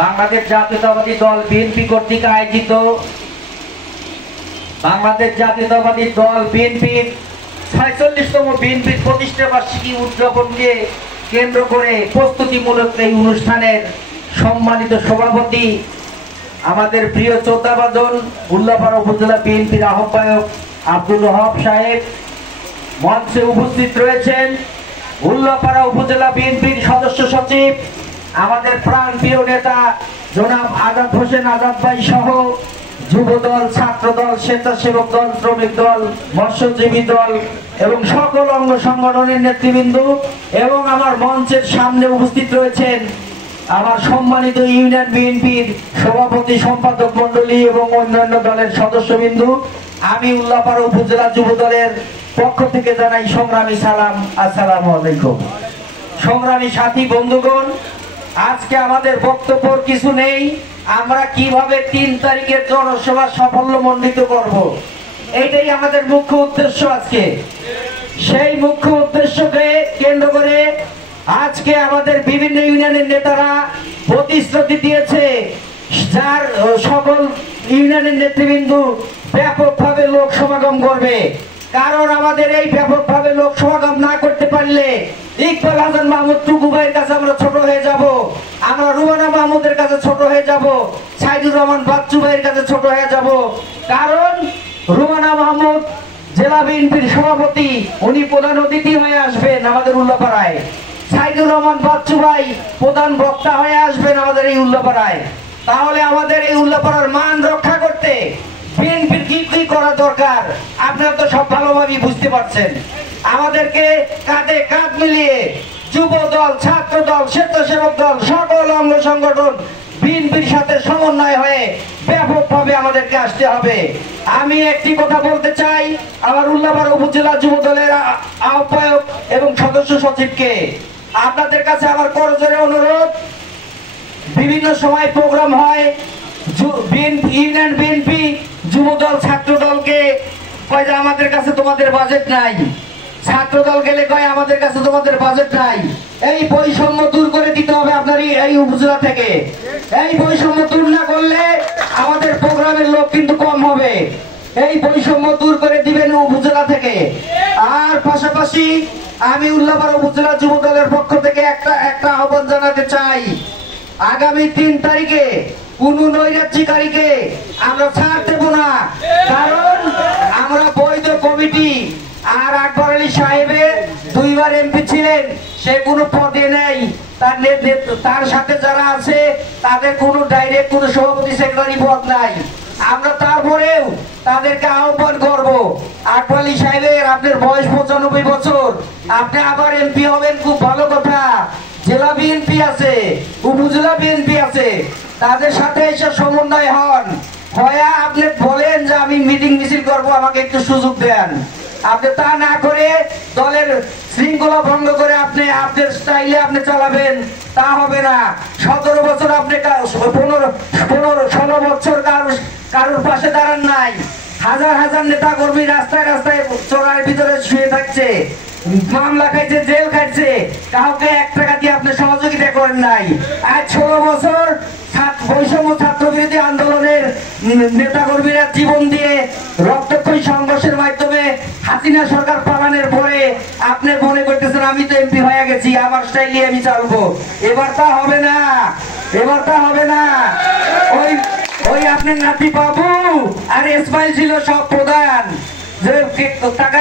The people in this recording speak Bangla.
বাংলাদেশ জাতীয়তাবাদী দল বিএনপি কর্তৃক আয়োজিত বাংলাদেশ জাতীয়তাবাদী দল বিএনপির ৪৬তম বিএনপির প্রতিষ্ঠা বার্ষিকী উদযাপনকে কেন্দ্র করে প্রস্তুতিমূলক এই অনুষ্ঠানের সম্মানিত সভাপতি আমাদের প্রিয় চোদ্দাবাদন উল্লাপাড়া উপজেলা বিএনপির আহ্বায়ক আব্দুল ওয়াহাব সাহেব, মঞ্চে উপস্থিত রয়েছেন উল্লাপাড়া উপজেলা বিএনপির সদস্য সচিব আমাদের প্রাণপ্রিয় নেতা জনাব আজাদ হোসেন আজাদ ভাই সহ যুবদল, ছাত্রদল, স্বেচ্ছাসেবক দল, শ্রমিক দল, মৎস্যজীবী দল এবং সকল অঙ্গ সংগঠনের নেতৃবৃন্দ এবং আমার মঞ্চের সামনে উপস্থিত রয়েছেন আমার সম্মানিত ইউনিয়ন বিএনপির সভাপতি, সম্পাদক মন্ডলী এবং অন্যান্য দলের সদস্যবৃন্দ। আমি উল্লাপাড়া উপজেলা যুব দলের পক্ষ থেকে জানাই সংগ্রামী সালাম, আসসালামু আলাইকুম। সংগ্রামী সাথী বন্ধুগণ, আজকে আমাদের বক্তব্য কিছু নেই, আমরা কিভাবে ৩ তারিখের জনসভা সাফল্যমণ্ডিত করব, এইটাই আমাদের মুখ্য উদ্দেশ্য। আজকে সেই মুখ্য উদ্দেশ্যকে কেন্দ্র করে আজকে আমাদের বিভিন্ন ইউনিয়নের নেতারা প্রতিশ্রুতি দিয়েছে, যার সকল ইউনিয়নের নেতৃবৃন্দ ব্যাপকভাবে লোক সমাগম করবে। কারণ আমাদের এই ব্যাপকভাবে লোক সমাগম না করতে পারলে ইকবাল হাসান মাহমুদ টুকু ভাইয়ের কাছে আমরা ছোট হয়ে যাব, আমরা রুমানা মাহমুদের কাছে ছোট হয়ে যাব, সাইদুর রহমান বাচ্চু ভাইয়ের কাছে ছোট হয়ে যাব। কারণ রুমানা মাহমুদ জেলা বিএনপির সভাপতি, উনি প্রধান অতিথি হয়ে আসবেন আমাদের উল্লাপাড়ায়। সাইদুর রহমান বাচ্চু ভাই প্রধান বক্তা হয়ে আসবেন আমাদের এই উল্লাপাড়ায়। তাহলে আমাদের এই উল্লাপাড়ার মান রক্ষা করতে বিএনপির কি কি করা দরকার আপনারা তো সব ভালোভাবেই বুঝতে পারছেন। আমাদেরকে কাঁধে কাঁধ মিলিয়ে যুব দল, ছাত্র দল, স্বেচ্ছাসেবক দল, সকল অঙ্গ সংগঠন বিএনপির সাথে সমন্বয় হয়ে ব্যাপকভাবে আমাদেরকে আসতে হবে। আমি একটি কথা বলতে চাই আমার উল্লাপাড়া উপজেলা যুব দলের আহ্বায়ক এবং সদস্য সচিবকে, আপনাদের কাছে আমার করজোরে অনুরোধ, বিভিন্ন সময় প্রোগ্রাম হয়, ইউনিয়ন বিএনপি যুব দল ছাত্র দলকে কয় যে আমাদের কাছে তোমাদের বাজেট নাই, ছাত্র দল গেলে কয় আমাদের কাছে তোমাদের বাজেট নাই। এই বৈষম্য দূর করে দিতে হবে আপনার এই উপজেলা থেকে। এই বৈষম্য দূর না করলে আমাদের প্রোগ্রামের লোক কিন্তু কম হবে। এই বৈষম্য দূর করে দিবেন উপজেলা থেকে। আর পাশাপাশি আমি উল্লাপাড়া উপজেলা যুব দলের পক্ষ থেকে একটা আহ্বান জানাতে চাই, আগামী ৩ তারিখে কোন নৈরাজ্যকারীকে আমরা ছাড় দেব না। কারণ আমরা বৈধ কমিটি, আর আকবর আলী সাহেবের 2 বার এমপি ছিলেন, সে কোনো পদে নেই, তার সাথে যারা আছে তাদের কোনো ডাইরেক্ট কোনো সভাপতি সেক্রেটারি পদ নাই। আমরা তারপরেও তাদেরকে আহ্বান করব, আকবর আলী সাহেবের আপনার বয়স 95 বছর, আপনি আবার এমপি হবেন, খুব ভালো কথা। জেলা বিএনপি আছে, উপজেলা বিএনপি আছে, তাদের সাথে এসে সমন্বয় হন, হয়া আপনি বলেন যে আমি মিটিং মিছিল করব, আমাকে একটু সুযোগ দেন। আপনি তা না করে দলের শৃঙ্খলা ভঙ্গ করে আপনি আপনার স্টাইলে আপনি চালাবেন, তা হবে না। 17 বছর আপনি 16 বছর কারোর পাশে দাঁড়ান নাই, হাজার হাজার নেতা কর্মী রাস্তায় রাস্তায় চোরার ভিতরে শুয়ে থাকছে, মামলা খাইছে, জেল খাইছে, কাউকে 1 টাকা দিয়ে আপনি সহযোগিতা করেন নাই। আজ 16 বছর বৈষম্য ছাত্র বিরোধী আন্দোলনের নেতা কর্মীরা জীবন দিয়ে রক্তক্ষয়ী সংঘর্ষের মাধ্যমে হাসিনা সরকার পালানোর পরে আপনি মনে করতেছেন আমি তো এমপি হয়ে গেছি, আমার স্টাইলে আমি চালবো। এবার তা হবে না, এবার তা হবে না। ওই আপনার নাতি বাবু আর ইসমাইল ছিল সব প্রধান, যে টাকা